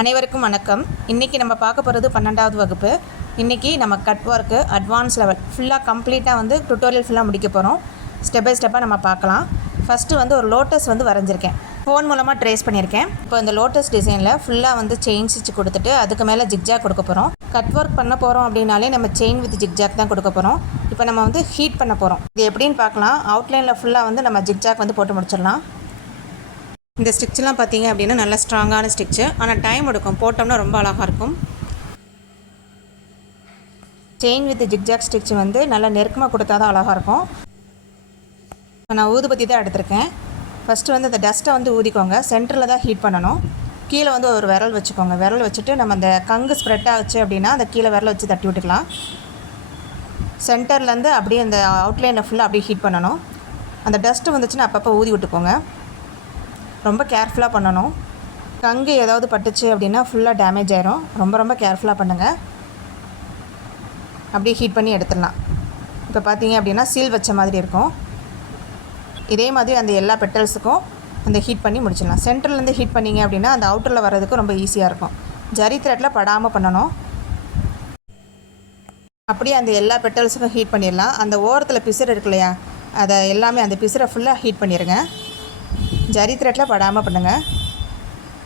அனைவருக்கும் வணக்கம். இன்றைக்கி நம்ம பார்க்க போகிறது பன்னெண்டாவது வகுப்பு. இன்றைக்கி நம்ம கட் ஒர்க்கு அட்வான்ஸ் லெவல் ஃபுல்லாக கம்ப்ளீட்டாக வந்து டுட்டோரியல் ஃபுல்லாக முடிக்க போகிறோம் ஸ்டெப் பை ஸ்டெப்பாக நம்ம பார்க்கலாம். ஃபஸ்ட்டு வந்து ஒரு லோட்டஸ் வந்து வரைஞ்சிருக்கேன். ஃபோன் மூலமாக ட்ரேஸ் பண்ணியிருக்கேன் இப்போ இந்த லோட்டஸ் டிசைனில் ஃபுல்லாக வந்து செயின் ஸ்டிச் கொடுத்துட்டு அதுக்கு மேலே ஜிக்ஜாக் கொடுக்க போகிறோம் கட் ஒர்க் பண்ண போகிறோம் அப்படின்னாலே நம்ம செயின் வித் ஜிக்ஜாக் தான் கொடுக்க போகிறோம் இப்போ நம்ம வந்து ஹீட் பண்ண போகிறோம் இது எப்படின்னு பார்க்கலாம். அவுட்லைனில் ஃபுல்லாக வந்து நம்ம ஜிக்ஜாக் வந்து போட்டு முடிச்சிடலாம். இந்த ஸ்டிச்லாம் பார்த்தீங்க அப்படின்னா நல்லா ஸ்ட்ராங்கான ஸ்டிச்சு. ஆனால் டைம் எடுக்கும். போட்டோம்னா ரொம்ப அழகாக இருக்கும். செயின் வித் ஜிக்ஜாக் ஸ்டிச் வந்து நல்லா நெருக்கமாக கொடுத்தா தான் அழகாக இருக்கும். நான் ஊதுபத்தி தான் எடுத்திருக்கேன். ஃபஸ்ட்டு வந்து அந்த டஸ்ட்டை வந்து ஊதிக்கோங்க. சென்டரில் தான் ஹீட் பண்ணணும். கீழே வந்து ஒரு விரல் வச்சுக்கோங்க. விரல் வச்சுட்டு நம்ம அந்த கங்கு ஸ்ப்ரெட் ஆச்சு அப்படின்னா அந்த கீழே விரல் வச்சு தட்டி விட்டுக்கலாம். சென்டர்லேருந்து அப்படியே அந்த அவுட்லைனை ஃபுல்லாக அப்படியே ஹீட் பண்ணணும். அந்த டஸ்ட்டு வந்துச்சுன்னா அப்பப்போ ஊதி விட்டுக்கோங்க. ரொம்ப கேர்ஃபுல்லாக பண்ணணும். கங்கு ஏதாவது பட்டுச்சு அப்படின்னா ஃபுல்லாக டேமேஜ் ஆயிரும். ரொம்ப ரொம்ப கேர்ஃபுல்லாக பண்ணுங்கள் அப்படியே ஹீட் பண்ணி எடுத்துடலாம். இப்போ பார்த்தீங்க அப்படின்னா சீல் வச்ச மாதிரி இருக்கும். இதே மாதிரி அந்த எல்லா பெட்டல்ஸுக்கும் அந்த ஹீட் பண்ணி முடிச்சிடலாம். சென்டர்லேருந்து ஹீட் பண்ணிங்க அப்படின்னா அந்த அவுட்டரில் வர்றதுக்கு ரொம்ப ஈஸியாக இருக்கும். ஜரி த்ரெட்டில் படாமல் பண்ணணும். அப்படியே அந்த எல்லா பெட்டல்ஸுக்கும் ஹீட் பண்ணிடலாம். அந்த ஓரத்தில் பிசுறு இருக்கு இல்லையா அதை எல்லாமே அந்த பிசுரை ஃபுல்லாக ஹீட் பண்ணிடுங்க ஜரி த்ரெட்டில் படாமல் பண்ணுங்கள்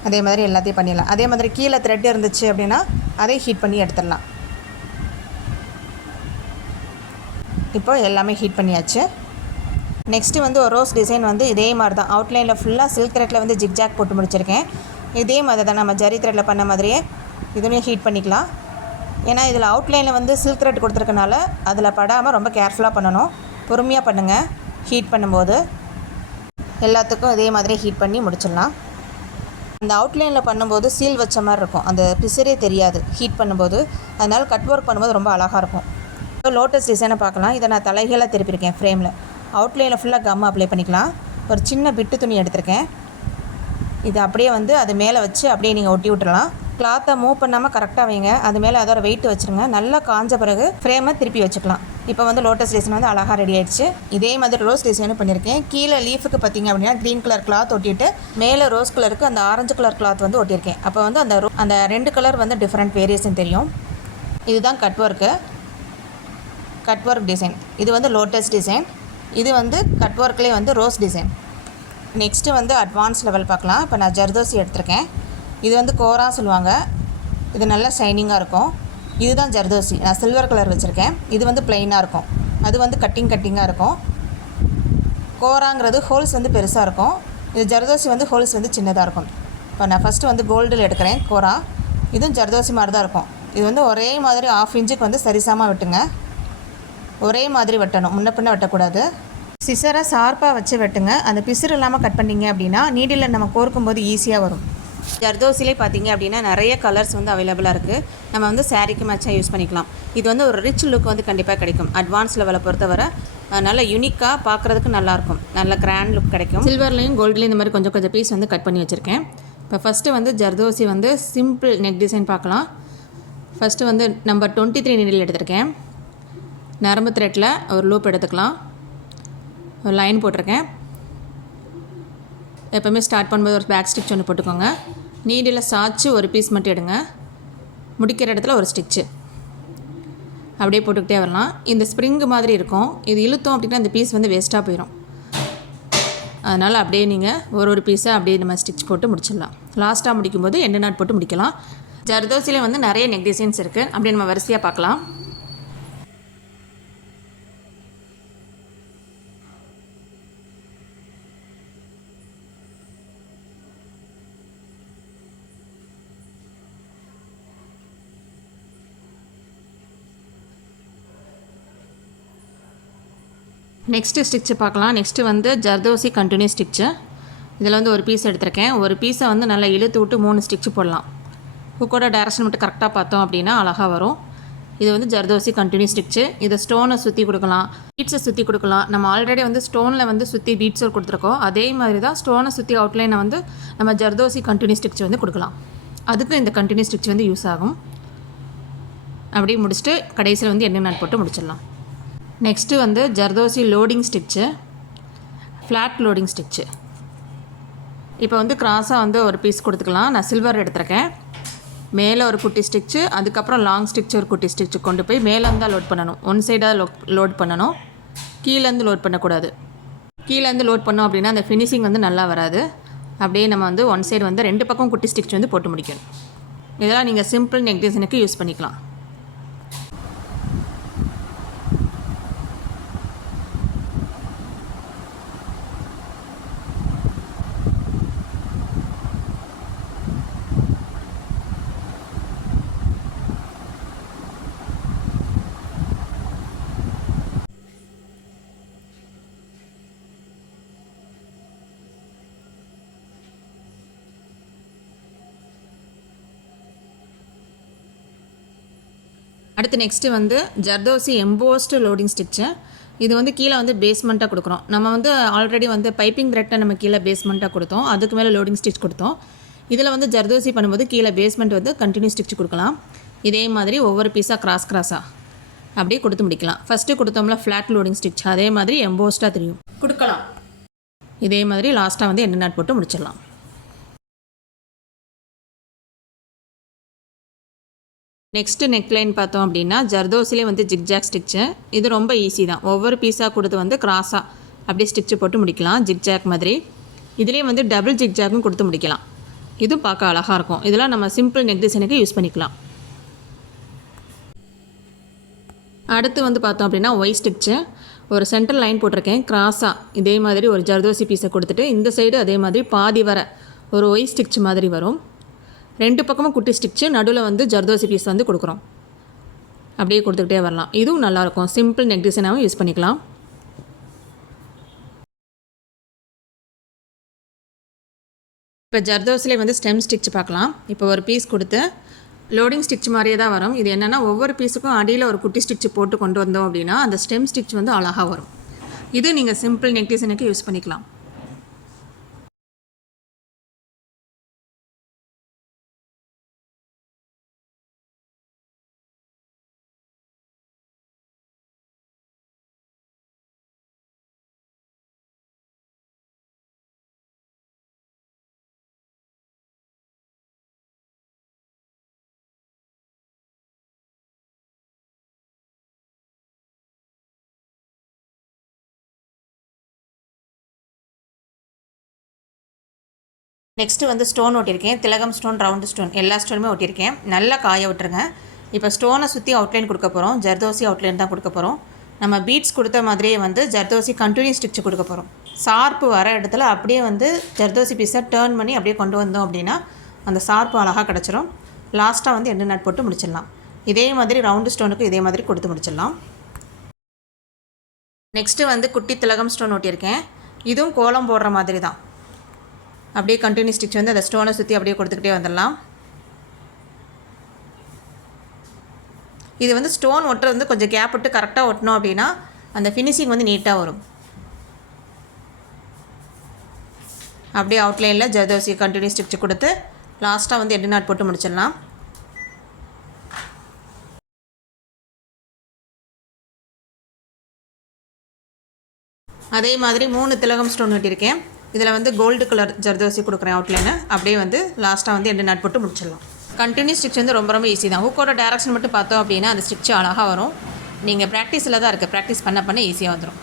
அதே மாதிரி எல்லாத்தையும் பண்ணிடலாம். அதே மாதிரி கீழே த்ரெட் இருந்துச்சு அப்படின்னா அதை ஹீட் பண்ணி எடுத்துடலாம். இப்போ எல்லாமே ஹீட் பண்ணியாச்சு. நெக்ஸ்ட்டு வந்து ஒரு ரோஸ் டிசைன் வந்து இதே மாதிரி தான் அவுட்லைனில் ஃபுல்லாக சில்க் த்ரெட்டில் வந்து ஜிக்ஜாக் போட்டு முடிச்சிருக்கேன். இதே மாதிரி தான் நம்ம ஜரி த்ரெட்டில் பண்ண மாதிரியே இதுவுமே ஹீட் பண்ணிக்கலாம். ஏன்னா இதில் அவுட்லைனில் வந்து சில்க் த்ரெட் கொடுத்துருக்கனால அதில் படாமல் ரொம்ப கேர்ஃபுல்லாக பண்ணணும். பொறுமையாக பண்ணுங்கள் ஹீட் பண்ணும்போது. எல்லாத்துக்கும் இதே மாதிரி ஹீட் பண்ணி முடிச்சிடலாம். அந்த அவுட்லைனில் பண்ணும்போது சீல் வச்ச மாதிரி இருக்கும். அந்த பிசரே தெரியாது. ஹீட் பண்ணும்போது. அதனால் கட் ஒர்க் பண்ணும்போது ரொம்ப அழகாக இருக்கும். இப்போ லோட்டஸ் டிசைனை பார்க்கலாம். இதை நான் தலைகீழாக திருப்பியிருக்கேன் ஃப்ரேமில் அவுட்லைனில் ஃபுல்லாக கம் அப்ளை பண்ணிக்கலாம். ஒரு சின்ன பிட்டு துணி எடுத்திருக்கேன். இது அப்படியே வந்து அது மேலே வச்சு அப்படியே நீங்கள் ஒட்டி விட்டுறலாம் கிளாத்தை மூவ் பண்ணாமல் கரெக்டாக வைங்க. அது மேலே அதோட வெயிட் வச்சுருங்க. நல்லா காஞ்ச பிறகு ஃப்ரேமை திருப்பி வச்சுக்கலாம். இப்போ வந்து லோட்டஸ் டிசைன் வந்து அழகாக ரெடி ஆயிடுச்சு. இதே மாதிரி ரோஸ் டிசைனும் பண்ணியிருக்கேன். கீழே லீஃபுக்கு பார்த்தீங்க அப்படின்னா க்ரீன் கலர் கிளாத் ஒட்டிட்டு மேலே ரோஸ் கலருக்கு அந்த ஆரஞ்சு கலர் கிளாத் வந்து ஒட்டியிருக்கேன். அப்போ வந்து அந்த அந்த ரெண்டு கலர் வந்து டிஃப்ரெண்ட் வேரியேஷன் தெரியும். இதுதான் cut work cut work design இது வந்து லோட்டஸ் டிசைன் இது வந்து கட் ஒர்க்லேயே வந்து ரோஸ் டிசைன் நெக்ஸ்ட்டு வந்து அட்வான்ஸ் லெவல் பார்க்கலாம். இப்போ நான் ஜர்தோசி எடுத்திருக்கேன். இது வந்து கோரா சொல்லுவாங்க. இது நல்லா ஷைனிங்காக இருக்கும். இதுதான் ஜர்தோசி. நான் சில்வர் கலர் வச்சுருக்கேன். இது வந்து பிளெயினாக இருக்கும். அது வந்து கட்டிங் கட்டிங்காக இருக்கும். கோராங்கிறது ஹோல்ஸ் வந்து பெருசாக இருக்கும். இது ஜர்தோசி வந்து ஹோல்ஸ் வந்து சின்னதாக இருக்கும். இப்போ நான் ஃபஸ்ட்டு வந்து கோல்டில் எடுக்கிறேன் கோரா. இதுவும் ஜர்தோசி மாதிரி தான் இருக்கும். இது வந்து ஒரே மாதிரி ஆஃப் இன்ச்சுக்கு வந்து சரிசமாக வெட்டுங்க. ஒரே மாதிரி வெட்டணும். முன்ன பின்ன வெட்டக்கூடாது. சிசரை சார்ப்பாக வச்சு வெட்டுங்க. அந்த பிசுறு இல்லாமல் கட் பண்ணிங்க அப்படின்னா நீடில் நம்ம கோர்க்கும் போது ஈஸியாக வரும். ஜர்தோசிலே பார்த்தீங்க அப்படின்னா நிறைய கலர்ஸ் வந்து அவைலபிளாக இருக்குது நம்ம வந்து சாரீக்கு மேட்சாக யூஸ் பண்ணிக்கலாம். இது வந்து ஒரு ரிச் லுக் வந்து கண்டிப்பாக கிடைக்கும். அட்வான்ஸ் லெவலை பொறுத்தவரை நல்ல யூனிக்காக பார்க்குறதுக்கு நல்லாயிருக்கும். நல்ல கிராண்ட் லுக் கிடைக்கும். சில்வர்லேயும் கோல்ட்லேயும் இந்த மாதிரி கொஞ்சம் கொஞ்சம் பீஸ் வந்து கட் பண்ணி வச்சுருக்கேன். இப்போ ஃபஸ்ட்டு வந்து ஜர்தோசி வந்து சிம்பிள் நெக் டிசைன் பார்க்கலாம். ஃபஸ்ட்டு வந்து நம்பர் டுவெண்ட்டி த்ரீ நீடில் எடுத்திருக்கேன். நரம்பு த்ரெட்டில் ஒரு லூப் எடுத்துக்கலாம். ஒரு லைன் போட்டிருக்கேன். எப்போவுமே ஸ்டார்ட் பண்ணும்போது ஒரு பேக் ஸ்டிச் ஒன்று போட்டுக்கோங்க. நீடில் சாய்ச்சி ஒரு பீஸ் மட்டும் எடுங்க. முடிக்கிற இடத்துல ஒரு ஸ்டிச்சு அப்படியே போட்டுக்கிட்டே வரலாம். இந்த ஸ்ப்ரிங்கு மாதிரி இருக்கும். இது இழுத்தோம் அப்படின்னா இந்த பீஸ் வந்து வேஸ்ட்டாக போயிடும் அதனால் அப்படியே நீங்கள் ஒரு ஒரு பீஸை அப்படியே நம்ம ஸ்டிச் போட்டு முடிச்சிடலாம். லாஸ்ட்டாக முடிக்கும்போது எண்டு நாட் போட்டு முடிக்கலாம். ஜர்தோசிலே வந்து நிறைய நெக் டிசைன்ஸ் இருக்குது அப்படியே நம்ம வரிசையாக பார்க்கலாம். நெக்ஸ்ட்டு ஸ்டிச்சு பார்க்கலாம். நெக்ஸ்ட்டு வந்து ஜர்தோசி கண்டினியூ ஸ்டிச்சு இதில் வந்து ஒரு பீஸ் எடுத்திருக்கேன். ஒரு பீஸை வந்து நல்லா இழுத்து விட்டு மூணு ஸ்டிச்சு போடலாம். ஹுக்கோட டைரக்ஷன் மட்டும் கரெக்டாக பார்த்தோம் அப்படின்னா அழகாக வரும். இது வந்து ஜர்தோசி கண்டினியூ ஸ்டிச்சு இதை ஸ்டோனை சுற்றி கொடுக்கலாம். பீட்ஸை சுற்றி கொடுக்கலாம். நம்ம ஆல்ரெடி வந்து ஸ்டோனில் வந்து சுற்றி பீட்ஸை கொடுத்துருக்கோம். அதே மாதிரி தான் ஸ்டோனை சுற்றி அவுட்லைனை வந்து நம்ம ஜர்தோசி கண்டினியூ ஸ்டிச் வந்து கொடுக்கலாம். அதுக்கு இந்த கண்டினியூ ஸ்டிச் வந்து யூஸ் ஆகும். அப்படியே முடிச்சுட்டு கடைசியில் வந்து எண்ணெய் நாட் போட்டு முடிச்சிடலாம். நெக்ஸ்ட்டு வந்து zardozi loading stitch flat loading stitch. இப்போ வந்து கிராஸாக வந்து ஒரு பீஸ் கொடுத்துக்கலாம். நான் சில்வர் எடுத்திருக்கேன். மேலே ஒரு குட்டி ஸ்டிச்சு அதுக்கப்புறம் லாங் ஸ்டிச் ஒரு குட்டி ஸ்டிச்சு கொண்டு போய் மேலேருந்து லோட் பண்ணணும். ஒன் சைடாக லோ லோட் பண்ணணும். கீழேருந்து லோட் பண்ணக்கூடாது. கீழேருந்து லோட் பண்ணோம் அப்படின்னா அந்த ஃபினிஷிங் வந்து நல்லா வராது. அப்படியே நம்ம வந்து ஒன் சைடு வந்து ரெண்டு பக்கம் குட்டி ஸ்டிச் வந்து போட்டு முடிக்கணும். இதெல்லாம் நீங்கள் சிம்பிள் நெக் டிசைனுக்கு யூஸ் பண்ணிக்கலாம். அடுத்து நெக்ஸ்ட்டு வந்து ஜர்தோசி எம்போஸ்டு லோடிங் ஸ்டிச்சு இது வந்து கீழே வந்து பேஸ்மெண்ட்டாக கொடுக்குறோம் நம்ம வந்து ஆல்ரெடி வந்து பைப்பிங் த்ரெட்டை நம்ம கீழே பேஸ்மெண்ட்டாக கொடுத்தோம். அதுக்கு மேலே லோடிங் ஸ்டிச் கொடுத்தோம். இதில் வந்து ஜர்தோசி பண்ணும்போது கீழே பேஸ்மெண்ட் வந்து கண்டினியூ ஸ்டிச் கொடுக்கலாம். இதே மாதிரி ஒவ்வொரு பீஸாக கிராஸ் கிராஸாக அப்படியே கொடுத்து முடிக்கலாம். ஃபஸ்ட்டு கொடுத்தோம்ல ஃப்ளாட் லோடிங் ஸ்டிச் அதே மாதிரி எம்போஸ்டாக தெரியும். கொடுக்கலாம். இதே மாதிரி லாஸ்ட்டாக வந்து எண்ணெய் நாட் போட்டு முடிச்சிடலாம். நெக்ஸ்ட்டு நெக்லைன் பார்த்தோம் அப்படின்னா ஜர்தோசிலே வந்து ஜிக்ஜாக் ஸ்டிச்சு இது ரொம்ப ஈஸி தான். ஒவ்வொரு பீஸாக கொடுத்து வந்து கிராஸாக அப்படியே ஸ்டிச்சு போட்டு முடிக்கலாம். ஜிக்ஜாக் மாதிரி. இதுலேயே வந்து டபுள் ஜிக்ஜாக்கும் கொடுத்து முடிக்கலாம். இதுவும் பார்க்க அழகாக இருக்கும். இதெல்லாம் நம்ம சிம்பிள் நெக் டிசைனுக்கு யூஸ் பண்ணிக்கலாம். அடுத்து வந்து பார்த்தோம் அப்படின்னா ஒய் ஸ்டிச்சு ஒரு சென்டர் லைன் போட்டிருக்கேன். கிராஸாக இதே மாதிரி ஒரு ஜர்தோசி பீஸை கொடுத்துட்டு இந்த சைடு அதே மாதிரி பாதி வர ஒரு ஒய் ஸ்டிச் மாதிரி வரும். ரெண்டு பக்கமும் குட்டி ஸ்டிச்சு நடுவில் வந்து ஜர்தோசி பீஸ் வந்து கொடுக்குறோம். அப்படியே கொடுத்துக்கிட்டே வரலாம். இதுவும் நல்லாயிருக்கும். சிம்பிள் நெக் டிசைனாகவும் யூஸ் பண்ணிக்கலாம். இப்போ ஜர்தோசிலே வந்து ஸ்டெம் ஸ்டிச் பார்க்கலாம். இப்போ ஒரு பீஸ் கொடுத்து லோடிங் ஸ்டிச் மாதிரியே தான் வரும். இது என்னென்னா ஒவ்வொரு பீஸுக்கும் அடியில் ஒரு குட்டி ஸ்டிச் போட்டு கொண்டு வந்தோம் அப்படின்னா அந்த ஸ்டெம் ஸ்டிச் வந்து அழகாக வரும். இது நீங்கள் சிம்பிள் நெக் டிசைனுக்கு யூஸ் பண்ணிக்கலாம். நெக்ஸ்ட்டு வந்து ஸ்டோன் ஒட்டியிருக்கேன். திலகம் ஸ்டோன் ரவுண்டு ஸ்டோன் எல்லா ஸ்டோனுமே ஒட்டியிருக்கேன். நல்லா காய விட்டுருங்க. இப்போ ஸ்டோனை சுற்றி அவுட்லைன் கொடுக்க போகிறோம் ஜர்தோசி அவுட்லைன் தான் கொடுக்க போகிறோம் நம்ம பீட்ஸ் கொடுத்த மாதிரியே வந்து ஜர்தோசி கண்டினியூ ஸ்டிச் கொடுக்க போகிறோம் சார்ப்பு வர இடத்துல அப்படியே வந்து ஜர்தோசி பீஸை டேர்ன் பண்ணி அப்படியே கொண்டு வந்தோம் அப்படின்னா அந்த சார்ப்பு அழகாக கிடச்சிரும். லாஸ்ட்டாக வந்து எண்டு நட் போட்டு முடிச்சிடலாம். இதே மாதிரி ரவுண்டு ஸ்டோனுக்கு இதே மாதிரி கொடுத்து முடிச்சிடலாம். நெக்ஸ்ட்டு வந்து குட்டி திலகம் ஸ்டோன் ஒட்டியிருக்கேன். இதுவும் கோலம் போடுற மாதிரி தான். அப்படியே கண்டினியூ ஸ்டிச் வந்து அந்த ஸ்டோனை சுற்றி அப்படியே கொடுத்துக்கிட்டே வந்துடலாம். இது வந்து ஸ்டோன் ஒட்டுறது வந்து கொஞ்சம் கேப் விட்டு கரெக்டாக ஒட்டினோம் அப்படின்னா அந்த ஃபினிஷிங் வந்து நீட்டாக வரும். அப்படியே அவுட்லைனில் ஜர்தோசி கண்டினியூ ஸ்டிச் கொடுத்து லாஸ்ட்டாக வந்து எட்டு நாட் போட்டு முடிச்சிடலாம். அதே மாதிரி மூணு திலகம் ஸ்டோன் வெட்டியிருக்கேன். இதில் வந்து கோல்டு கலர் ஜர்தோசி கொடுக்குறேன் அவுட்லைனை அப்படியே வந்து லாஸ்ட்டாக வந்து எண்டு நட் போட்டு முடிச்சிடலாம். கண்டினியூ ஸ்டிச் வந்து ரொம்ப ரொம்ப ஈஸி தான். ஹூக்கோட டேரக்ஷன் மட்டும் பார்த்தோம் அப்படின்னா அந்த ஸ்டிச் அழகாக வரும். நீங்கள் ப்ராக்டிஸில் தான் இருக்குது ப்ராக்டிஸ் பண்ண பண்ண ஈஸியாக வந்துடும்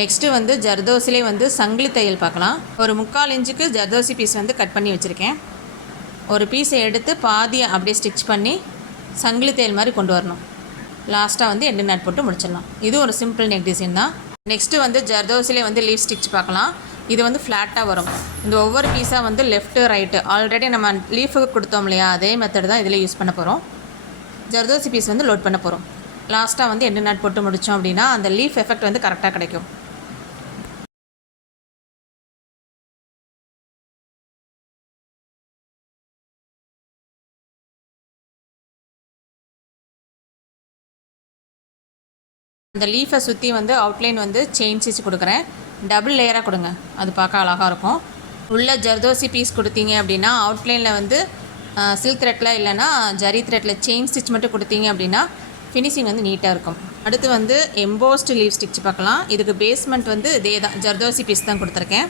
நெக்ஸ்ட்டு வந்து ஜர்தோசிலே வந்து சங்கிலி தையல் பார்க்கலாம். ஒரு முக்கால் இன்ச்சுக்கு ஜர்தோசி பீஸ் வந்து கட் பண்ணி வச்சுருக்கேன். ஒரு பீஸை எடுத்து பாதியை அப்படியே ஸ்டிச் பண்ணி சங்கிலி தையல் மாதிரி கொண்டு வரணும். லாஸ்ட்டாக வந்து எண்டு நட் போட்டு முடிச்சிடலாம். இது ஒரு சிம்பிள் நெக் டிசைன் தான். நெக்ஸ்ட்டு வந்து ஜர்தோசிலே வந்து லீவ் ஸ்டிச் பார்க்கலாம். இது வந்து ஃப்ளாட்டாக வரும். இந்த ஒவ்வொரு பீஸாக வந்து லெஃப்ட்டு ரைட்டு ஆல்ரெடி நம்ம லீஃபுக்கு கொடுத்தோம் இல்லையா? அதே மெத்தட் தான் இதில் யூஸ் பண்ண போகிறோம் ஜர்தோசி பீஸ் வந்து லோட் பண்ண போகிறோம் லாஸ்ட்டாக வந்து எண்டு நட் போட்டு முடித்தோம் அப்படின்னா அந்த லீஃப் எஃபெக்ட் வந்து கரெக்டாக கிடைக்கும். அந்த லீஃபை சுற்றி வந்து அவுட்லைன் வந்து செயின் செஞ்சு கொடுக்குறேன். டபுள் லேயராக கொடுங்க. அது பார்க்க அழகாக இருக்கும். உள்ளே ஜர்தோசி பீஸ் கொடுத்தீங்க அப்படின்னா அவுட்லைனில் வந்து சில்க் த்ரெட்டில் இல்லைன்னா ஜரி த்ரெட்டில் செயின் ஸ்டிச் மட்டும் கொடுத்தீங்க அப்படின்னா ஃபினிஷிங் வந்து நீட்டாக இருக்கும். அடுத்து வந்து எம்போஸ்டு லீவ் ஸ்டிச் பார்க்கலாம். இதுக்கு பேஸ்மெண்ட் வந்து இதே தான். ஜர்தோசி பீஸ் தான் கொடுத்துருக்கேன்.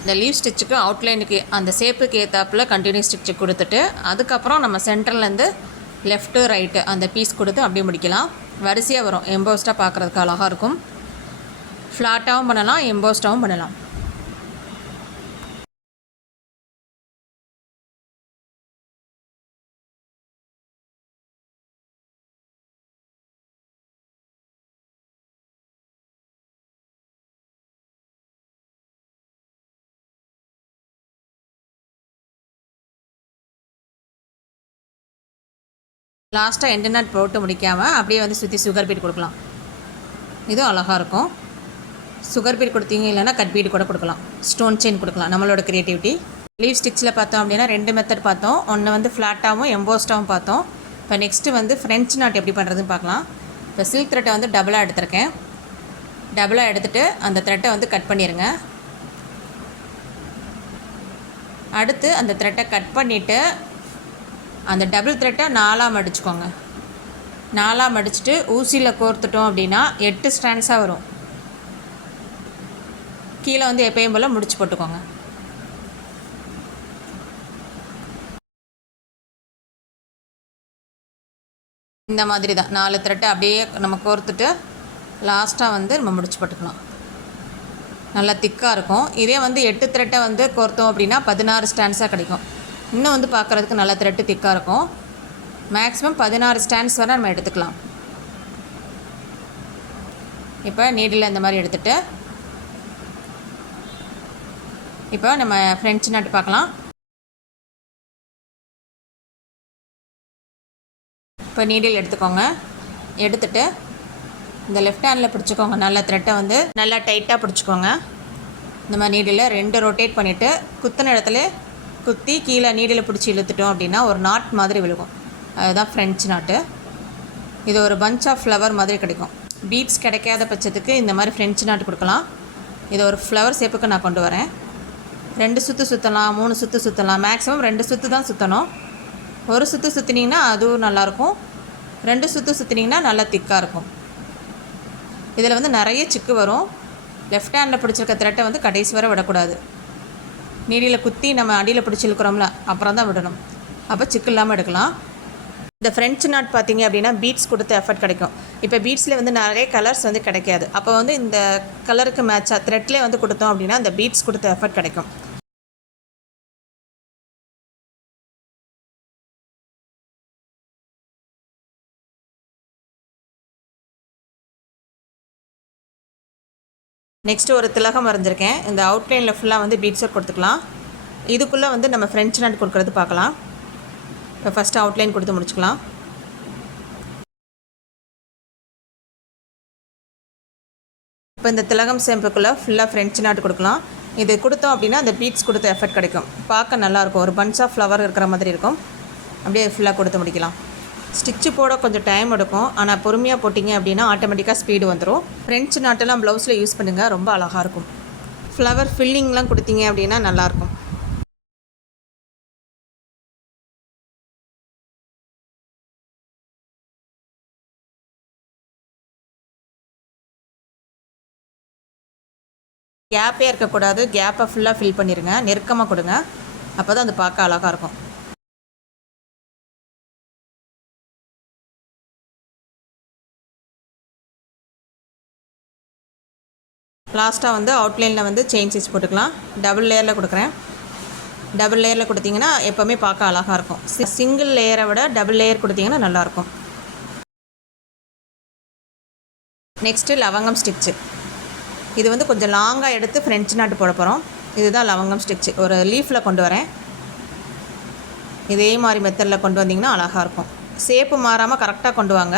இந்த லீவ் ஸ்டிச்சுக்கு அவுட்லைனுக்கு அந்த ஷேப்புக்கு ஏற்றாப்புல கண்டினியூ ஸ்டிச்சு கொடுத்துட்டு அதுக்கப்புறம் நம்ம சென்டர்லேருந்து லெஃப்ட்டு ரைட்டு அந்த பீஸ் கொடுத்து அப்படியே முடிக்கலாம். வரிசையாக வரும். எம்போஸ்டாக பார்க்குறதுக்கு அழகாக இருக்கும். ஃப்ளாட்டாகவும் பண்ணலாம் எம்போஸ்டாகவும் பண்ணலாம். லாஸ்ட்டாக எண்டு நட் போட்டு முடிக்காமல் அப்படியே வந்து சுற்றி சுகர் பீட் கொடுக்கலாம். இதுவும் அழகாக இருக்கும். சுகர் பீட் கொடுத்தீங்க இல்லைன்னா கட் பீட் கூட கொடுக்கலாம். ஸ்டோன் செயின் கொடுக்கலாம். நம்மளோட க்ரியேட்டிவிட்டி லீவ் ஸ்டிச்சில் பார்த்தோம் அப்படின்னா ரெண்டு மெத்தட் பார்த்தோம். ஒன்று வந்து ஃப்ளாட்டாகவும் எம்போஸ்டாகவும் பார்த்தோம். இப்போ நெக்ஸ்ட்டு வந்து ஃப்ரெஞ்ச் நாட் எப்படி பண்ணுறதுன்னு பார்க்கலாம். இப்போ சில்க் த்ரெட்டை வந்து டபுளாக எடுத்திருக்கேன். டபுளாக எடுத்துகிட்டு அந்த த்ரெட்டை வந்து கட் பண்ணிடுங்க அடுத்து அந்த த்ரெட்டை கட் பண்ணிவிட்டு அந்த டபுள் த்ரெட்டை நாலாக மடிச்சுக்கோங்க. நாலாக மடிச்சுட்டு ஊசியில் கோர்த்துட்டோம் அப்படின்னா எட்டு ஸ்ட்ராண்ட்ஸாக வரும். கீழே வந்து எப்பயும் போல் முடிச்சு போட்டுக்கோங்க. இந்த மாதிரி தான் நாலு த்ரெட்டை அப்படியே நம்ம கோர்த்துட்டு லாஸ்ட்டாக வந்து நம்ம முடிச்சு போட்டுக்கலாம். நல்லா திக்காக இருக்கும். இதே வந்து எட்டு த்ரெட்டை வந்து கோர்த்தோம் அப்படின்னா பதினாறு ஸ்டாண்ட்ஸாக கிடைக்கும். இன்னும் வந்து பார்க்குறதுக்கு நல்ல த்ரெட்டு திக்காக இருக்கும். மேக்ஸிமம் பதினாறு ஸ்டாண்ட்ஸ் வரை நம்ம எடுத்துக்கலாம். இப்போ நீடில் இந்த மாதிரி எடுத்துகிட்டு இப்போ நம்ம ஃப்ரெஞ்சு நாட்டு பார்க்கலாம். இப்போ நீடில் எடுத்துக்கோங்க. எடுத்துட்டு இந்த லெஃப்ட் ஹேண்டில் பிடிச்சிக்கோங்க. நல்ல த்ரெட்டை வந்து நல்லா டைட்டாக பிடிச்சிக்கோங்க. இந்த மாதிரி நீடில் ரெண்டு ரொட்டேட் பண்ணிவிட்டு குத்தின இடத்துல குத்தி கீழே நீடில் பிடிச்சி இழுத்துட்டோம் அப்படின்னா ஒரு நாட் மாதிரி விழுகும். அதுதான் ஃப்ரெஞ்சு நாட்டு இது ஒரு பஞ்ச் ஆஃப் ஃப்ளவர் மாதிரி கிடைக்கும். பீட்ஸ் கிடைக்காத பட்சத்துக்கு இந்த மாதிரி ஃப்ரெஞ்சு நாட்டு கொடுக்கலாம். இது ஒரு ஃப்ளவர் ஷேப்புக்கு நான் கொண்டு வரேன். ரெண்டு சுற்று சுற்றலாம் மூணு சுற்று சுற்றலாம் மேக்ஸிமம் ரெண்டு சுற்று தான் சுற்றணும் ஒரு சுற்று சுற்றினீங்கன்னா அதுவும் நல்லாயிருக்கும். ரெண்டு சுற்று சுற்றினீங்கன்னா நல்லா திக்காக இருக்கும். இதில் வந்து நிறைய சிக்கு வரும். லெஃப்ட் ஹேண்டில் பிடிச்சிருக்க த்ரெட்டை வந்து கடைசி வரை விடக்கூடாது. நீடியில் குத்தி நம்ம அடியில் பிடிச்சிருக்கிறோம்ல அப்புறம் தான் விடணும். அப்போ சிக்கு இல்லாமல் எடுக்கலாம். இந்த ஃப்ரெஞ்சு நாட் பார்த்தீங்க அப்படின்னா பீட்ஸ் கொடுத்த எஃபர்ட் கிடைக்கும். இப்போ பீட்ஸில் வந்து நிறைய கலர்ஸ் வந்து கிடைக்காது. அப்போ வந்து இந்த கலருக்கு மேட்சாக த்ரெட்லேயே வந்து கொடுத்தோம் அப்படின்னா அந்த பீட்ஸ் கொடுத்த எஃபர்ட் கிடைக்கும். நெக்ஸ்ட்டு ஒரு திலகம் வரைஞ்சிருக்கேன். இந்த அவுட்லைனில் ஃபுல்லாக வந்து பீட்ஸ் ஒர்க் கொடுத்துக்கலாம். இதுக்குள்ளே வந்து நம்ம ஃப்ரெஞ்ச் நாட் கொடுக்குறது பார்க்கலாம். இப்போ ஃபஸ்ட்டு அவுட்லைன் கொடுத்து முடிச்சுக்கலாம். இப்போ இந்த திலகம் சேம்புக்குள்ளே ஃபுல்லாக ஃப்ரெஞ்ச் நாட் கொடுக்கலாம். இது கொடுத்தோம் அப்படின்னா அந்த பீட்ஸ் கொடுத்த எஃபெக்ட் கிடைக்கும். பார்க்க நல்லாயிருக்கும் ஒரு பன்ச் ஆஃப் ஃப்ளவர் இருக்கிற மாதிரி இருக்கும். அப்படியே ஃபுல்லாக கொடுத்து முடிக்கலாம். ஸ்டிச்சு போட கொஞ்சம் டைம் எடுக்கும். ஆனால் பொறுமையாக போட்டிங்க அப்படின்னா ஆட்டோமேட்டிக்காக ஸ்பீடு வந்துடும் ஃப்ரெண்ட்ஸ் நாட்டெல்லாம் ப்ளவுஸில் யூஸ் பண்ணுங்கள் ரொம்ப அழகாக இருக்கும். ஃப்ளவர் ஃபில்லிங்லாம் கொடுத்தீங்க அப்படின்னா நல்லாயிருக்கும் கேப்பே இருக்கக்கூடாது. கேப்பை ஃபுல்லாக ஃபில் பண்ணிடுங்க நெருக்கமாக கொடுங்க. அப்போ தான் அது பார்க்க அழகாக இருக்கும். லாஸ்ட்டாக வந்து அவுட்லைனில் வந்து செயின் ஸ்டிச் போட்டுக்கலாம். டபுள் லேயரில் கொடுக்குறேன். டபுள் லேயரில் கொடுத்தீங்கன்னா எப்போவுமே பார்க்க அழகாக இருக்கும். சிங்கிள் லேயரை விட டபுள் லேயர் கொடுத்தீங்கன்னா நல்லாயிருக்கும் நெக்ஸ்ட்டு லவங்கம் ஸ்டிச்சு இது வந்து கொஞ்சம் லாங்காக எடுத்து ஃப்ரெஞ்சு நாட்டு போட போகிறோம் இதுதான் லவங்கம் ஸ்டிச்சு ஒரு லீஃபில் கொண்டு வரேன். இதே மாதிரி மெத்தடில் கொண்டு வந்தீங்கன்னா அழகாக இருக்கும். சேப்பு மாறாமல் கரெக்டாக கொண்டு வாங்க.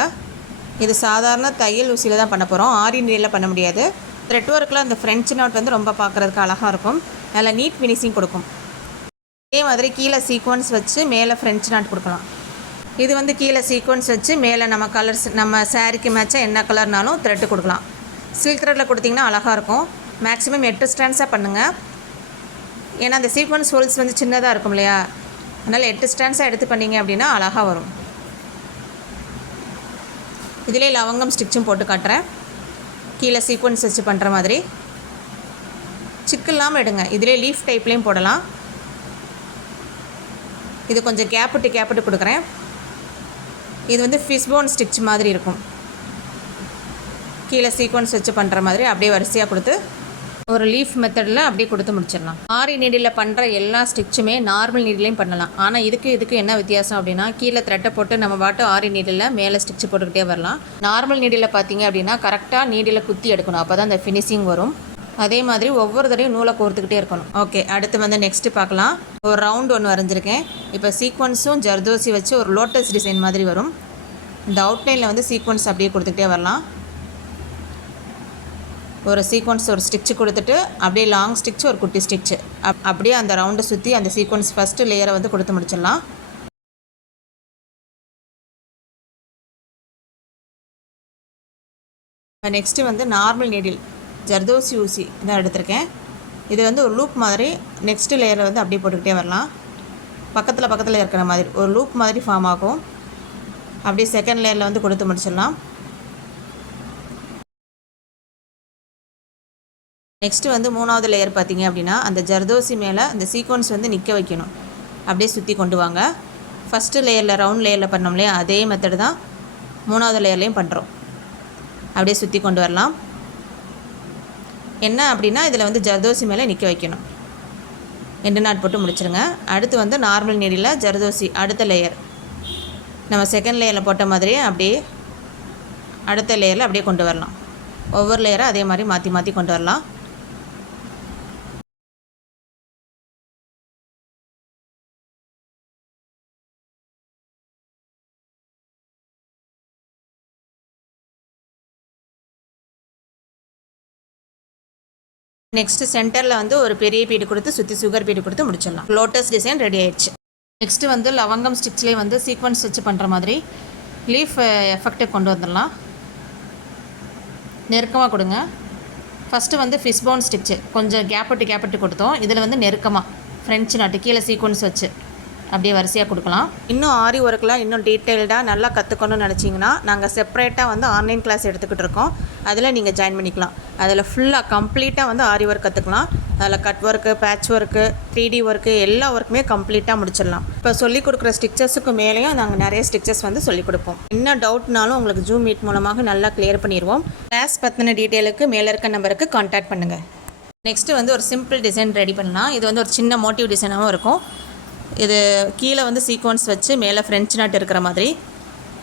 இது சாதாரண தையல் ஊசியில் தான் பண்ண போகிறோம் ஆரி நீரில் பண்ண முடியாது. த்ரெட் ஒர்க்கில் அந்த ஃப்ரெஞ்சு நாட் வந்து ரொம்ப பார்க்குறதுக்கு அழகாக இருக்கும். நல்லா நீட் ஃபினிஷிங் கொடுக்கும். இதே மாதிரி கீழே சீக்வன்ஸ் வச்சு மேலே ஃப்ரெஞ்ச் நாட் கொடுக்கலாம். இது வந்து கீழே சீக்வன்ஸ் வச்சு மேலே நம்ம கலர்ஸ் நம்ம சாரீக்கு மேட்சாக என்ன கலர்னாலும் த்ரெட்டு கொடுக்கலாம். சில்க் த்ரெட்டில் கொடுத்தீங்கன்னா அழகாக இருக்கும். மேக்ஸிமம் எட்டு ஸ்டாண்ட்ஸாக பண்ணுங்கள் ஏன்னா அந்த சீக்வன்ஸ் ஹோல்ஸ் வந்து சின்னதாக இருக்கும் இல்லையா? அதனால் எட்டு ஸ்டாண்ட்ஸாக எடுத்து பண்ணீங்க அப்படின்னா அழகாக வரும். இதிலே லவங்கம் ஸ்டிச்சும் போட்டு காட்டுறேன். கீழே சீக்வன்ஸ் வச்சு பண்ணுற மாதிரி. சிக்கு இல்லாமல் எடுங்க. இதிலே லீஃப் டைப்லேயும் போடலாம். இது கொஞ்சம் கேப்பிட்டு கேப்பிட்டு கொடுக்குறேன். இது வந்து ஃபிஷ்போன் ஸ்டிச் மாதிரி இருக்கும். கீழே சீக்வன்ஸ் வச்சு பண்ணுற மாதிரி அப்படியே வரிசையாக கொடுத்து ஒரு லீஃப் மெத்தடில் அப்படியே கொடுத்து முடிச்சிடலாம். ஆரி நீடியில் பண்ணுற எல்லா ஸ்டிச்சுமே நார்மல் நீடிலையும் பண்ணலாம். ஆனால் இதுக்கு இதுக்கு என்ன வித்தியாசம் அப்படின்னா கீழே த்ரெட்டை போட்டு நம்ம பாட்டு ஆரி நீடில் மேலே ஸ்டிச் போட்டுக்கிட்டே வரலாம். நார்மல் நீடியில் பார்த்தீங்க அப்படின்னா கரெக்டாக நீடியில் குத்தி எடுக்கணும். அப்போ தான் அந்த ஃபினிஷிங் வரும். அதே மாதிரி ஒவ்வொரு தடையும் நூலை கோர்த்துக்கிட்டே இருக்கணும். ஓகே அடுத்து வந்து நெக்ஸ்ட்டு பார்க்கலாம். ஒரு ரவுண்ட் ஒன்று வரைஞ்சிருக்கேன். இப்போ சீக்வன்ஸும் ஜர்தோசி வச்சு ஒரு லோட்டஸ் டிசைன் மாதிரி வரும். இந்த அவுட்லைனில் வந்து சீக்வன்ஸ் அப்படியே கொடுத்துக்கிட்டே வரலாம். ஒரு சீக்வன்ஸ் ஒரு ஸ்டிச்சு கொடுத்துட்டு அப்படியே லாங் ஸ்டிச் ஒரு குட்டி ஸ்டிச்சு அப் அப்படியே அந்த ரவுண்டை சுற்றி அந்த சீக்வன்ஸ் ஃபஸ்ட்டு லேயரை வந்து கொடுத்து முடிச்சிடலாம். நெக்ஸ்ட்டு வந்து நார்மல் நீடில் ஜர்தோசி ஊசி தான் எடுத்திருக்கேன். இது வந்து ஒரு லூப் மாதிரி நெக்ஸ்ட்டு லேயரை வந்து அப்படியே போட்டுக்கிட்டே வரலாம். பக்கத்தில் பக்கத்தில் இருக்கிற மாதிரி ஒரு லூப் மாதிரி ஃபார்ம் ஆகும். அப்படியே செகண்ட் லேயரில் வந்து கொடுத்து முடிச்சிடலாம். நெக்ஸ்ட்டு வந்து மூணாவது லேயர் பார்த்தீங்க அப்படின்னா அந்த ஜர்தோசி மேலே அந்த சீக்வன்ஸ் வந்து நிற்க வைக்கணும். அப்படியே சுற்றி கொண்டு வாங்க. ஃபஸ்ட்டு லேயரில் ரவுண்ட் லேயரில் பண்ணோம் இல்லையா? அதே மெத்தடு தான் மூணாவது லேயர்லேயும் பண்ணுறோம் அப்படியே சுற்றி கொண்டு வரலாம். என்ன அப்படின்னா இதில் வந்து ஜர்தோசி மேலே நிற்க வைக்கணும். ரெண்டு நாட் போட்டு முடிச்சிருங்க. அடுத்து வந்து நார்மல் நீடியில் ஜர்தோசி அடுத்த லேயர் நம்ம செகண்ட் லேயரில் போட்ட மாதிரியே அப்படியே அடுத்த லேயரில் அப்படியே கொண்டு வரலாம். ஒவ்வொரு லேயரை அதே மாதிரி மாற்றி மாற்றி கொண்டு வரலாம். நெக்ஸ்ட் சென்டரில் வந்து ஒரு பெரிய பீடு கொடுத்து சுற்றி சுகர் பீடு கொடுத்து முடிச்சிடலாம். லோட்டஸ் டிசைன் ரெடி ஆயிடுச்சு. நெக்ஸ்ட்டு வந்து லவங்கம் ஸ்டிச்லேயே வந்து சீக்வன்ஸ் வச்சு பண்ணுற மாதிரி லீஃப் எஃபெக்டை கொண்டு வந்துடலாம். நெருக்கமாக கொடுங்க. ஃபஸ்ட்டு வந்து ஃபிஷ்போன் ஸ்டிச்சு கொஞ்சம் கேப்பட்டு கேப்பட்டு கொடுத்தோம். இதில் வந்து நெருக்கமாக ஃப்ரெஞ்சு நாட்டு கீழே சீக்வன்ஸ் வச்சு அப்படியே வரிசையாக கொடுக்கலாம். இன்னும் ஆரி ஒர்க்கெலாம் இன்னும் டீட்டெயில்டாக நல்லா கற்றுக்கணும்னு நினச்சிங்கன்னா நாங்கள் செப்பரேட்டாக வந்து ஆன்லைன் கிளாஸ் எடுத்துக்கிட்டு இருக்கோம். அதில் நீங்கள் ஜாயின் பண்ணிக்கலாம். அதில் ஃபுல்லாக கம்ப்ளீட்டாக வந்து ஆரி ஒர்க் கற்றுக்கலாம் அதில் cut work patch work three D work எல்லா ஒர்க்குமே கம்ப்ளீட்டாக முடிச்சிடலாம். இப்போ சொல்லிக் கொடுக்குற ஸ்டிச்சஸுக்கு மேலேயும் நாங்கள் நிறைய ஸ்டிச்சஸ் வந்து சொல்லிக் கொடுப்போம். என்ன டவுட்னாலும் உங்களுக்கு ஜூம் மீட் மூலமாக நல்லா கிளியர் பண்ணிடுவோம். கிளாஸ் பற்றின டீட்டெயிலுக்கு மேலே இருக்க நம்பருக்கு கான்டாக்ட் பண்ணுங்கள் நெக்ஸ்ட்டு வந்து ஒரு சிம்பிள் டிசைன் ரெடி பண்ணலாம். இது வந்து ஒரு சின்ன மோட்டிவ் டிசைனாகவும் இருக்கும். இது கீழே வந்து சீக்வன்ஸ் வச்சு மேலே ஃப்ரெஞ்ச் நாட் இருக்கிற மாதிரி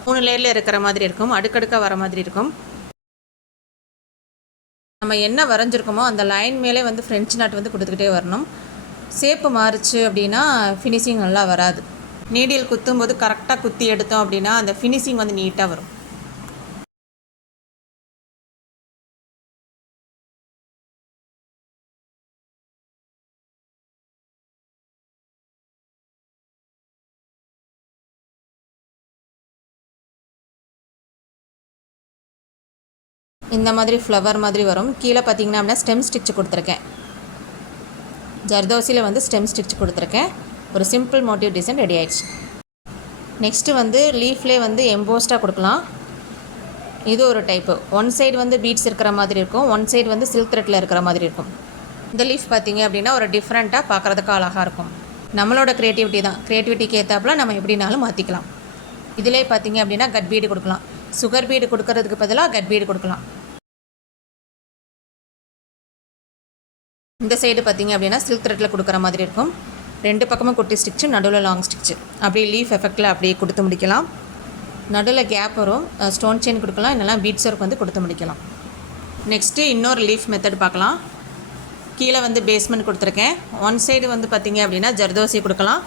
மூணு லேயரில் இருக்கிற மாதிரி இருக்கும். அடுக்கடுக்காக வர மாதிரி இருக்கும். நம்ம என்ன வரைஞ்சிருக்கோமோ அந்த லைன் மேலே வந்து ஃப்ரெஞ்ச் நாட் வந்து கொடுத்துக்கிட்டே வரணும். சேப்பு மாறுச்சு அப்படின்னா ஃபினிஷிங் நல்லா வராது. நீடியல் குத்தும்போது கரெக்டாக குத்தி எடுத்தோம் அப்படின்னா அந்த ஃபினிஷிங் வந்து நீட்டாக வரும். இந்த மாதிரி ஃப்ளவர் மாதிரி வரும். கீழே பார்த்தீங்கன்னா அப்படின்னா ஸ்டெம் ஸ்டிச் கொடுத்துருக்கேன். ஜர்தோசியில் வந்து ஸ்டெம் ஸ்டிச் கொடுத்துருக்கேன். ஒரு சிம்பிள் மோட்டிவ் டிசைன் ரெடி ஆயிடுச்சு. நெக்ஸ்ட்டு வந்து லீஃப்லேயே வந்து எம்போஸ்டாக கொடுக்கலாம். இது ஒரு டைப்பு ஒன் சைடு வந்து பீட்ஸ் இருக்கிற மாதிரி இருக்கும். ஒன் சைடு வந்து சில்க் த்ரெட்டில் இருக்கிற மாதிரி இருக்கும். இந்த லீஃப் பார்த்தீங்க அப்படின்னா ஒரு டிஃப்ரெண்ட்டாக பார்க்குறதுக்கு அழகாக இருக்கும். நம்மளோட க்ரியேட்டிவிட்டி தான். க்ரியேட்டிவிட்டிக்கு ஏற்றாப்புல நம்ம எப்படினாலும் மாற்றிக்கலாம் இதிலே பார்த்தீங்க அப்படின்னா கட் பீடு கொடுக்கலாம். சுகர் பீடு கொடுக்கறதுக்கு பதிலாக கட் பீடு கொடுக்கலாம். இந்த சைடு பார்த்தீங்க அப்படின்னா சில்க் த்ரெட்டில் கொடுக்குற மாதிரி இருக்கும். ரெண்டு பக்கமும் குட்டி ஸ்டிச்சு நடுவில் லாங் ஸ்டிச்சு அப்படியே லீஃப் எஃபெக்டில் அப்படியே கொடுத்து முடிக்கலாம். நடுவில் கேப் வரும். ஸ்டோன் செயின் கொடுக்கலாம். இல்லைனா பீட்ஸ் ஒர்க் வந்து கொடுத்து முடிக்கலாம். நெக்ஸ்ட்டு இன்னொரு லீஃப் மெத்தட் பார்க்கலாம். கீழே வந்து பேஸ்மெண்ட் கொடுத்துருக்கேன். ஒன் சைடு வந்து பார்த்திங்க அப்படின்னா ஜர்தோசி கொடுக்கலாம்.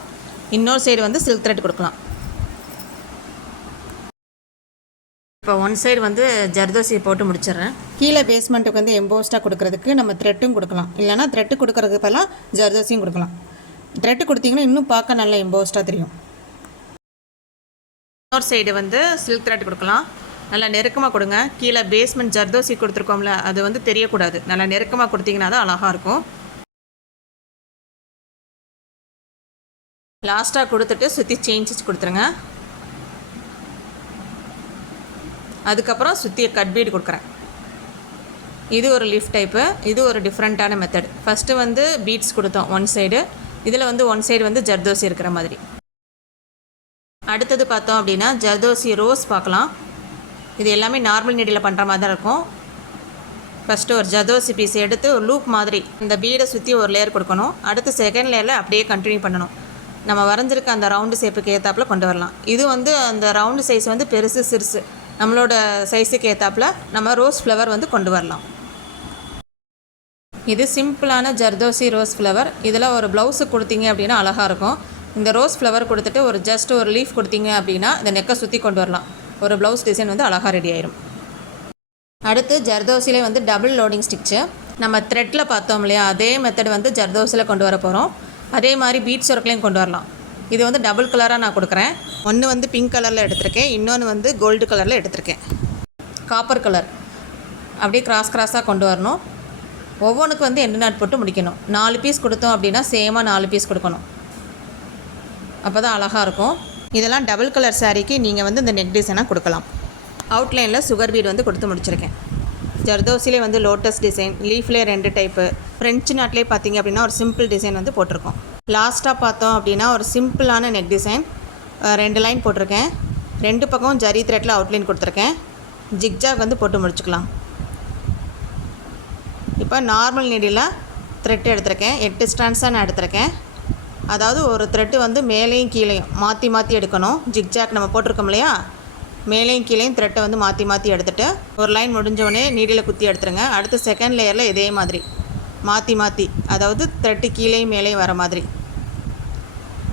இன்னொரு சைடு வந்து சில்க் த்ரெட் கொடுக்கலாம். இப்போ ஒன் சைடு வந்து ஜர்தோசியை போட்டு முடிச்சிடுறேன். கீழே பேஸ்மெண்ட்டுக்கு வந்து எம்போஸ்டாக கொடுக்கறதுக்கு நம்ம த்ரெட்டும் கொடுக்கலாம். இல்லைனா த்ரெட்டு கொடுக்கறதுக்கு பதிலாக ஜர்தோசியும் கொடுக்கலாம். த்ரெட்டு கொடுத்தீங்கன்னா இன்னும் பார்க்க நல்லா எம்போஸ்டாக தெரியும். இன்னொரு சைடு வந்து சில்க் த்ரெட் கொடுக்கலாம். நல்லா நெருக்கமாக கொடுங்க. கீழே பேஸ்மெண்ட் ஜர்தோசி கொடுத்துருக்கோம்ல அது வந்து தெரியக்கூடாது. நல்லா நெருக்கமாக கொடுத்தீங்கன்னா தான் அழகாக இருக்கும். லாஸ்ட்டாக கொடுத்துட்டு சுற்றி சேஞ்சஸ் கொடுத்துருங்க. அதுக்கப்புறம் சுற்றி கட் பீடு கொடுக்குறேன். இது ஒரு லீஃப் டைப்பு இது ஒரு டிஃப்ரெண்ட்டான மெத்தட் ஃபஸ்ட்டு வந்து பீட்ஸ் கொடுத்தோம் ஒன் சைடு இதில் வந்து ஒன் சைடு வந்து ஜர்தோசி இருக்கிற மாதிரி. அடுத்தது பார்த்தோம் அப்படின்னா ஜர்தோசி ரோஸ் பார்க்கலாம். இது எல்லாமே நார்மல் நீடியில் பண்ணுற மாதிரி தான் இருக்கும். ஃபஸ்ட்டு ஒரு ஜர்தோசி பீஸ் எடுத்து ஒரு லூப் மாதிரி இந்த பீடை சுற்றி ஒரு லேயர் கொடுக்கணும். அடுத்து செகண்ட் லேயரில் அப்படியே கண்டினியூ பண்ணணும். நம்ம வரைஞ்சிருக்க அந்த ரவுண்டு ஷேப்புக்கு ஏற்றாப்புல கொண்டு வரலாம். இது வந்து அந்த ரவுண்டு சைஸ் வந்து பெருசு சிறுசு. நம்மளோட சைஸுக்கு ஏற்றாப்புல நம்ம ரோஸ் ஃப்ளவர் வந்து கொண்டு வரலாம். இது சிம்பிளான ஜர்தோசி ரோஸ் ஃப்ளவர் இதில் ஒரு ப்ளவுஸு கொடுத்தீங்க அப்படின்னா அழகாக இருக்கும். இந்த ரோஸ் ஃப்ளவர் கொடுத்துட்டு ஒரு ஜஸ்ட் ஒரு லீஃப் கொடுத்தீங்க அப்படின்னா இந்த நெக்கை சுற்றி கொண்டு வரலாம். ஒரு ப்ளவுஸ் டிசைன் வந்து அழகாக ரெடி ஆயிரும். அடுத்து ஜர்தோசிலே வந்து டபுள் லோடிங் ஸ்டிச்சு நம்ம த்ரெட்டில் பார்த்தோம் இல்லையா? அதே மெத்தட் வந்து ஜர்தோசியில் கொண்டு வர போகிறோம் அதே மாதிரி பீட்ஸ் ஒர்க்லேயும் கொண்டு வரலாம். இது வந்து டபுள் கலராக நான் கொடுக்குறேன். ஒன்று வந்து பிங்க் கலரில் எடுத்திருக்கேன். இன்னொன்று வந்து கோல்டு கலரில் எடுத்திருக்கேன். காப்பர் கலர் அப்படியே கிராஸ் கிராஸாக கொண்டு வரணும். ஒவ்வொன்றுக்கு வந்து எண்டு நாட் போட்டு முடிக்கணும். நாலு பீஸ் கொடுத்தோம் அப்படின்னா சேமாக நாலு பீஸ் கொடுக்கணும். அப்போ தான் அழகாக இருக்கும். இதெல்லாம் டபுள் கலர் சாரீக்கு நீங்கள் வந்து இந்த நெக் டிசைனாக கொடுக்கலாம். அவுட்லைனில் சுகர் பீட் வந்து கொடுத்து முடிச்சிருக்கேன். ஜர்தோசிலே வந்து லோட்டஸ் டிசைன் லீஃப்லேயே ரெண்டு டைப்பு ஃப்ரெஞ்சு நாட்டிலே பார்த்தீங்க அப்படின்னா ஒரு சிம்பிள் டிசைன் வந்து போட்டிருக்கோம். லாஸ்ட்டாக பார்த்தோம் அப்படின்னா ஒரு சிம்பிளான நெக் டிசைன் ரெண்டு லைன் போட்டிருக்கேன். ரெண்டு பக்கம் ஜரி த்ரெட்டில் அவுட்லைன் கொடுத்துருக்கேன். ஜிக்ஜாக் வந்து போட்டு முடிச்சுக்கலாம். இப்போ நார்மல் நீடியில் த்ரெட் எடுத்திருக்கேன். எட்டு ஸ்டாண்ட்ஸாக நான் எடுத்திருக்கேன். அதாவது ஒரு த்ரெட்டு வந்து மேலேயும் கீழேயும் மாற்றி மாற்றி எடுக்கணும். ஜிக்ஜாக் நம்ம போட்டிருக்கோம் இல்லையா? மேலேயும் கீழேயும் த்ரெட்டை வந்து மாற்றி மாற்றி எடுத்துகிட்டு ஒரு லைன் முடிஞ்சவொடனே நீடியில் குத்தி எடுத்துருங்க. அடுத்து செகண்ட் லேயரில் இதே மாதிரி. மாற்றி மாற்றி அதாவது த்ரெட்டு கீழேயும் மேலேயும் வர மாதிரி.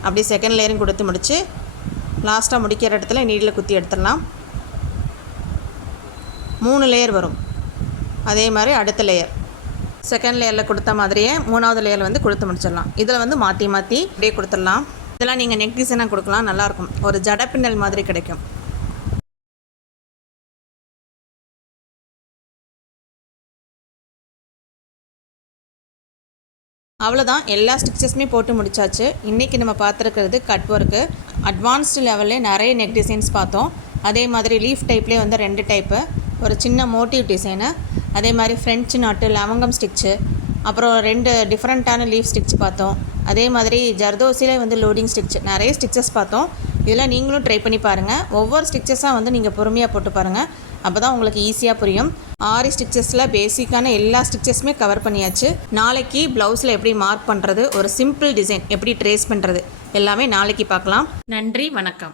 அப்படியே செகண்ட் லேயரும் கொடுத்து முடித்து லாஸ்ட்டாக முடிக்கிற இடத்துல நீடில் குத்தி எடுத்துடலாம். மூணு லேயர் வரும். அதே மாதிரி அடுத்த லேயர் செகண்ட் லேயரில் கொடுத்த மாதிரியே மூணாவது லேயர் வந்து கொடுத்து முடிச்சிடலாம். இதில் வந்து மாற்றி மாற்றி அப்படியே கொடுத்துடலாம். இதெல்லாம் நீங்கள் நெக் டிசைனாக கொடுக்கலாம். நல்லாயிருக்கும் ஒரு ஜடப்பின்னல் பின்னல் மாதிரி கிடைக்கும். அவ்வளோதான் எல்லா ஸ்டிச்சஸுமே போட்டு முடிச்சாச்சு. இன்றைக்கி நம்ம பார்த்துருக்கிறது கட் ஒர்க்கு. அட்வான்ஸ்டு லெவலில் நிறைய நெக் டிசைன்ஸ் பார்த்தோம். அதே மாதிரி லீஃப் டைப்லேயே வந்து ரெண்டு டைப்பு ஒரு சின்ன மோட்டிவ் டிசைனு அதே மாதிரி ஃப்ரெஞ்சு நாட்டு லவங்கம் ஸ்டிச்சு அப்புறம் ரெண்டு டிஃப்ரெண்ட்டான லீஃப் ஸ்டிச் பார்த்தோம். அதே மாதிரி ஜர்தோசிலே வந்து லோடிங் ஸ்டிச் நிறைய ஸ்டிச்சஸ் பார்த்தோம். இதெல்லாம் நீங்களும் ட்ரை பண்ணி பாருங்கள் ஒவ்வொரு ஸ்டிச்சஸாக வந்து நீங்கள் பொறுமையாக போட்டு பாருங்கள் அப்போ தான் உங்களுக்கு ஈஸியாக புரியும். ஆரி ஸ்டிச்சஸில் பேசிக்கான எல்லா ஸ்டிச்சஸுமே கவர் பண்ணியாச்சு. நாளைக்கு ப்ளவுஸில் எப்படி மார்க் பண்ணுறது ஒரு சிம்பிள் டிசைன் எப்படி ட்ரேஸ் பண்ணுறது எல்லாமே நாளைக்கு பார்க்கலாம். நன்றி வணக்கம்.